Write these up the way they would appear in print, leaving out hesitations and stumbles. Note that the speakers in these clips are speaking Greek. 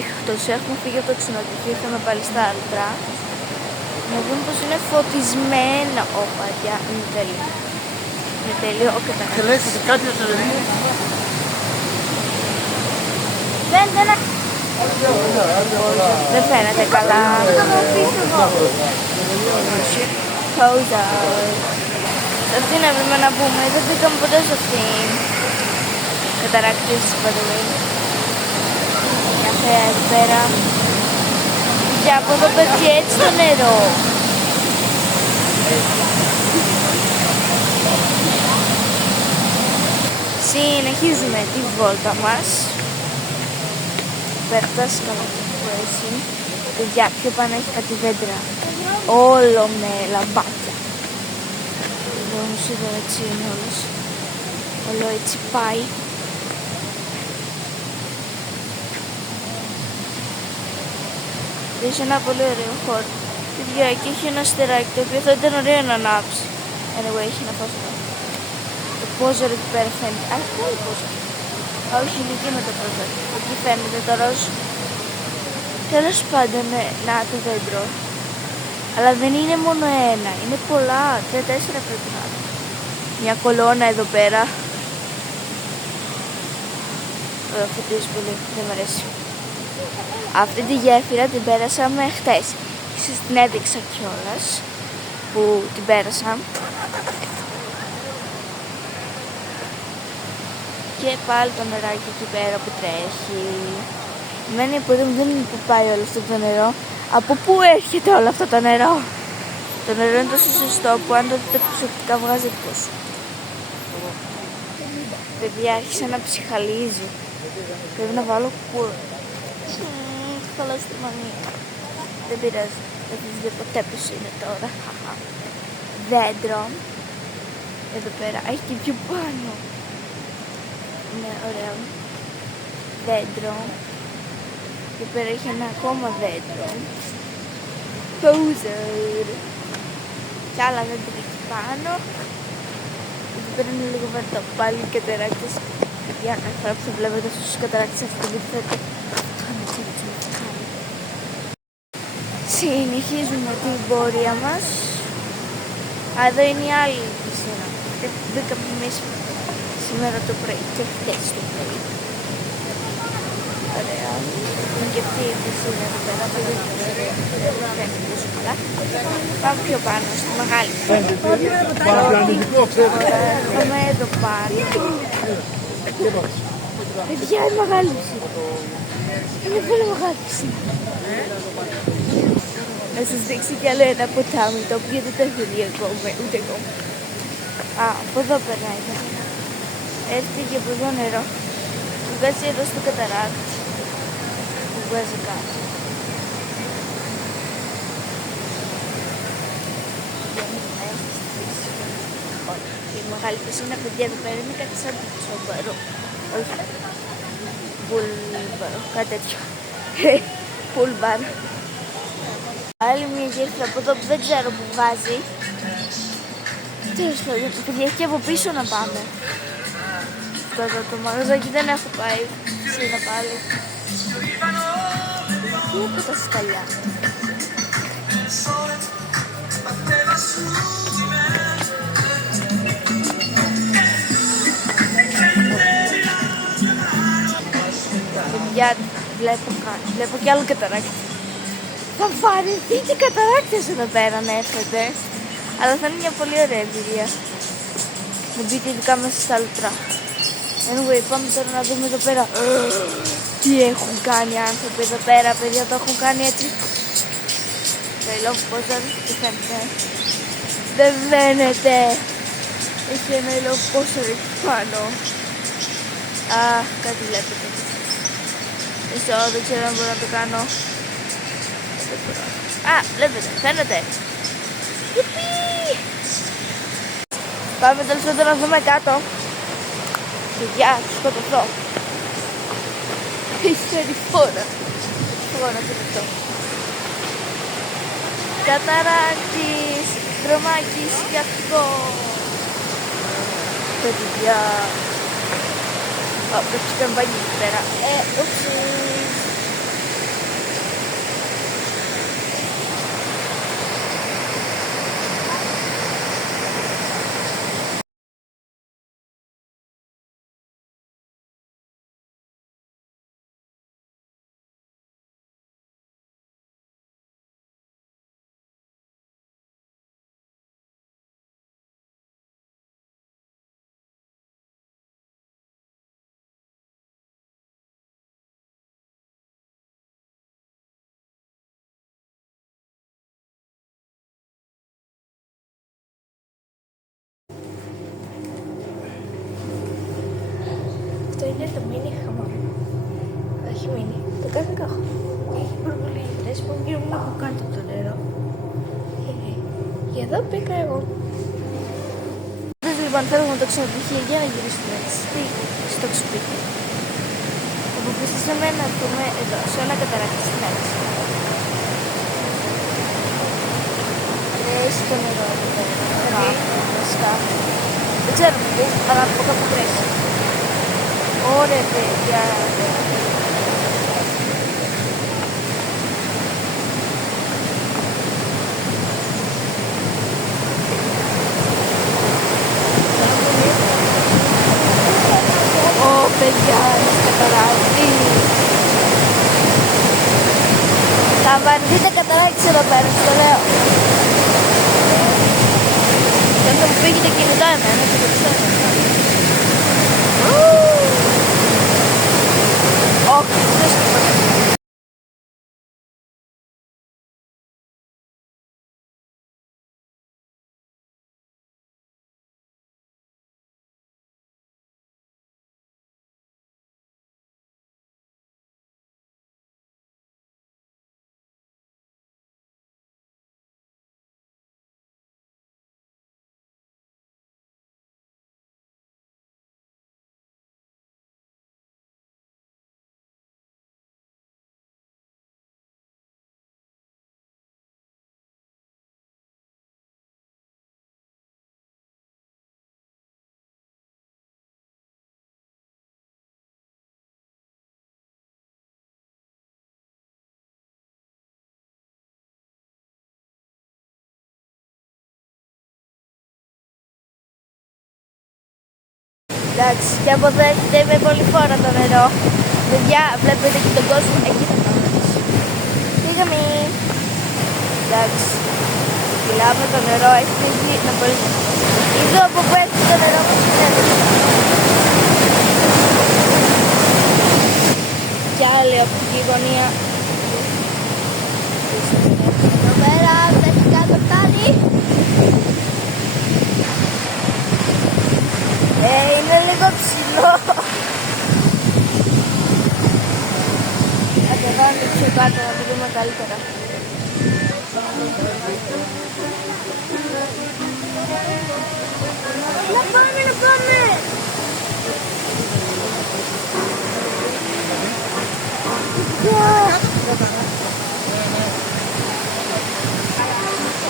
ήχτος. Έχουμε φύγει από το ξενοδοχείο, ήρθαμε πάλι στα άλτρα. Να δούμε πως είναι φωτισμένα. Παιδιά, είναι τέλειο. Είναι τέλειο, Τελέξεις κάποιος ερευνή. Δεν φαίνεται καλά. Σε αυτήν έπρεπε να πούμε, δεν πήγαμε ποτέ σε αυτήν. Καταράκτης, by the way. Μια θέα εδώ πέρα. Και από εδώ πέφτει έτσι το νερό. Συνεχίζουμε τη βόλτα μας. Περτάσαμε από έτσι. Παιδιά, πιο πάνω έχει κάτι δέντρα. Όλο με λαμπάκια. Όμως εδώ έτσι είναι όλος. Όλο έτσι πάει. Έχει ένα πολύ ωραίο χώρο. Παιδιά, εκεί έχει ένα αστεράκι το οποίο θα ήταν ωραίο να ανάψει. Anyway, έχει ένα φως εδώ. Το πόζερ εκεί πέρα φαίνεται. Α, έχει πολύ πόζερ. Όχι, είναι εκεί με το πόζερ. Εκεί φαίνεται το ροζ. Τέλος πάντων, να το δέντρο. Αλλά δεν είναι μόνο ένα, είναι πολλά. 3-4 πρέπει να είναι. Μια κολόνα εδώ πέρα. Φωτίζει πολύ, δεν μου αρέσει. Αυτή τη γέφυρα την πέρασαμε χτες. Ίσως την έδειξα κιόλας που την πέρασα. Και πάλι το νεράκι εκεί πέρα που τρέχει. Μένει που δεν είναι που πάει όλο αυτό το νερό. Από πού έρχεται όλο αυτό το νερό? Το νερό είναι τόσο ζεστό που αν το δείτε προσωπικά βγάζει τόσο. Παιδιά, άρχισε να ψυχαλίζει. Πρέπει να βάλω κούρο. Καλά στη μανία. Δεν πειράζει. Δεν θα δει ποτέ πως είναι τώρα. Δέντρο. Εδώ πέρα. Έχει και πιο πάνω. Ναι, ωραίο. Δέντρο. Εδώ πέρα έχει ένα ακόμα δέντρο. Poser. Κι άλλα δέντρα εκεί πάνω. Εδώ πέρα είναι λίγο βαρετό. Πάλι οι καταράκτες. Για κάθε φορά που θα βλέπετε στους καταράκτες αυτό το βίντεο θα συνεχίζουμε την πορεία μας. Εδώ είναι η άλλη πισίνα. Μπήκαμε εμείς σήμερα το πρωί και χτες το πρωί. Ωραία. Είναι και αυτή η πισίνα εδώ πέρα. Δεν φαίνεται τόσο καλά. Πάμε πιο πάνω στη μεγάλη πισίνα. Πάμε εδώ πάνω. Παιδιά, είναι μεγάλη πισίνα. Είναι πολύ μεγάλη πισίνα. Να σας δείξει κι άλλο ένα ποτάμι, το οποίο δεν το έχω δει ακόμα, ούτε εγώ. Α, από εδώ περνάει. Έρχεται και από εδώ νερό. Μου βγάζει εδώ στο καταράκτη. Μου βγάζει κάτω. Η μεγάλη πισίνα, παιδιά, εδώ πέρα είναι κάτι σαν τσόμπαρο. Όχι. Πουλμπαρο, κάτι τέτοιο. Πουλμπαρο. Άλλη μια γέφυρα από εδώ που δεν ξέρω που βγάζει. Τέλος πάντων, παιδιά, και από πίσω να πάμε. Αυτό εδώ το μαγαζάκι δεν έχω πάει. Σύνα πάλι. Τι από τα σκαλιά. Παιδιά, βλέπω κι άλλο καταράκτη. Θα βαρεθείτε καταράκτες εδώ πέρα να έρθετε. Αλλά θα είναι μια πολύ ωραία εμπειρία. Να μπείτε ειδικά μέσα στα άλτρα. Anyway, πάμε τώρα να δούμε εδώ πέρα. Τι έχουν κάνει οι άνθρωποι εδώ πέρα, παιδιά, το έχουν κάνει έτσι. Το ilove poser, τι φαίνεται. Δεν φαίνεται. Έχει ένα ilove poser εκεί πάνω. Αχ, κάτι βλέπετε. Μισό, δεν ξέρω αν μπορώ να το κάνω. Α, βλέπετε, φαίνεται. Ιππί! Πάμε τέλος πάντων να δούμε κάτω. Παιδιά, σκοτωθώ. Είσαι φόρα. Φόρα, σκοτωθώ. Καταράκτης, δρομάκης, γιαχτικό. Παιδιά. Πρέπει να μπαίνει εκεί πέρα. Οψίς. Είναι το μίνι χαμάμ. Έχει μείνει. Το κάνει κάχο. Έχει πάρα πολύ ιδρύες που γύρω μου από κάτω το νερό. Και εδώ πήγα εγώ. Λοιπόν, φεύγουμε το ξενοδοχείο για να γυρίσουμε στο σπίτι. Αποφασίσαμε να δούμε εδώ, σε ένα καταράκτη στην άκρη. Τρέχει το νερό εδώ πέρα. Βασικά. Δεν ξέρω πού, αλλά από κάπου τρέχει. Ωραία παιδιά. Παιδιά, είναι καταράκτη. Θα βαρθείτε καταράκτη εδώ πέρα, στο λέω. Δεν θα μου φύγει το κινητό εμένα και το ξέρω. Όχι, δεν σκεφτόμαι. Εντάξει, και από εδώ έρχεται με πολύ φόρα το νερό. Παιδιά, βλέπετε και τον κόσμο εκεί θα πάμε. Πήγαμε. Εντάξει, κυλάμε το νερό, έχει φύγει να πολύ. Είδω από πού έρχεται το νερό μας συνέβη. Κι άλλη από τη γωνία. Εδώ πέρα, πέφτει κάτω φτάνει. Είναι λίγο ψηλό. Θα κατεβάμε πιο κάτω να το δούμε καλύτερα. Να πάμε, να πάμε!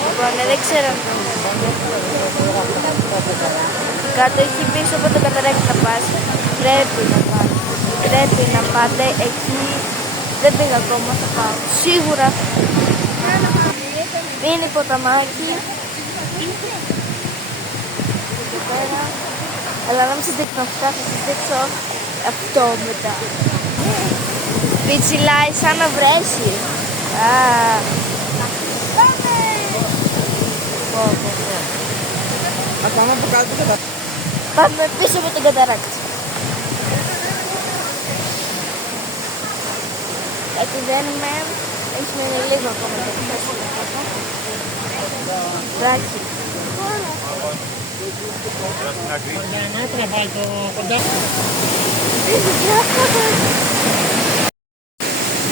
Λοιπόν, δεν ξέρω αν το κάτω έχει πίσω από το καταράκτη να πας. Πρέπει να πάτε εκεί. Δεν πήγα ακόμα, θα πάω. Σίγουρα. Είναι ποταμάκι. Εκεί πέρα. Αλλά να μην σας δείχνω αυτά, θα σας δείξω αυτό μετά. Πιτσιλάει σαν να βρέσει. Θα πάμε από κάτω και θα... Πάμε πίσω με την καταράκτη. Κατηδένουμε. Έχει μείνει λίγο ακόμα να το πιάσουμε κάτω. Βράχει. Να τραβάει το κοντά.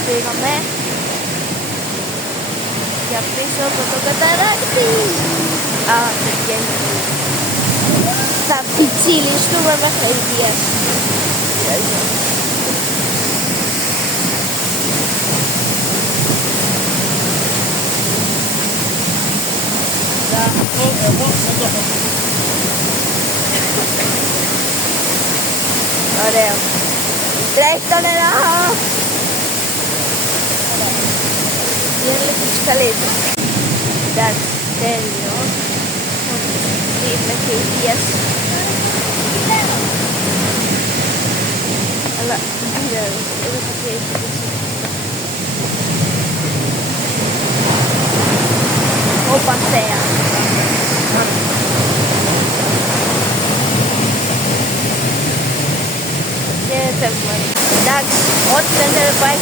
Πήγαμε για πίσω από το καταράκτη. Δεν βγαίνει. Θα πιτσιλιστούμε μέχρι ιδίας. Ωραίο. Τρέχει το νερό. Είναι λίγο σκαλίδι. Εντάξει, τέλειο. Μέχρι ιδίας. Αλλά εδώ θα πει ο Πανθέα. Και φεύγουμε. Εντάξει, ό,τι δεν πάει